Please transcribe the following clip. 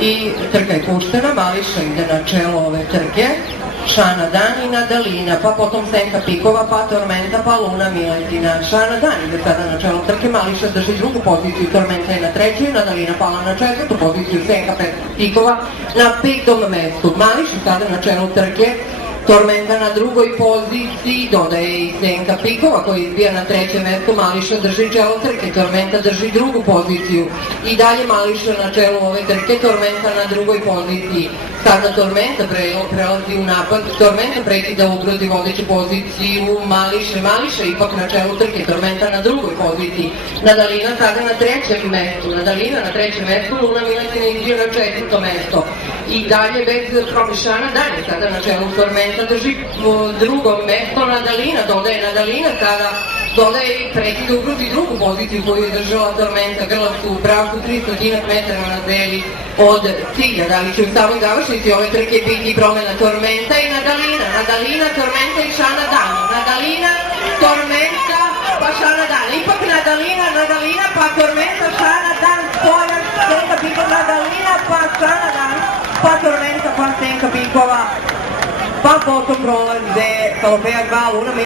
i trka je puštena, Mališa ide na čelo ove trke, Šana Dan i Nadalina, pa potom Senka Pikova, pa Tormenta, pa Luna Miletina. Šana Dan ide sada na čelo trke, Mališa drži drugu poziciju, Tormenta je na trećoj, Nadalina pala na četvrtu poziciju, Senka Pikova na petom mestu. Mališa sada na čelu trke, Tormenta na drugoj poziciji, dodaje i Senka Pikova koji izbija na treće mesto, Mališa drži čelo trke, Tormenta drži drugu poziciju i dalje Mališa na čelu ove trke, Tormenta na drugoj poziciji. Sada Tormenta prelazi u napad, Tormenta prekida ugrozi vodeću poziciju Mališe, Mališa ipak na čelu trke, Tormenta na drugoj poziciji, Nadalina sada na trećem mestu, Nadalina na trećem mestu, Luna Miletina izbija na četvrto mesto i dalje bez promišljana dalje sada na čelu Tormenta drži drugo mesto, Nadalina dodaje i prekida ugrozi drugu poziciju koju je držala Tormenta, grla su u pravcu 300 metara na zeli od cilja. Da li će u samoj završnici ove trke biti promena Tormenta i Nadalina, Tormenta i Šana Dan, Nadalina, Tormenta, pa Šana Dan, ipak Nadalina, pa Tormenta, Šana Dan, spojan, Senka Pikova, Nadalina, pa Šana Dan, pa Tormenta, pa Senka Pikova, pa potom prolaze Salopea 2, Luna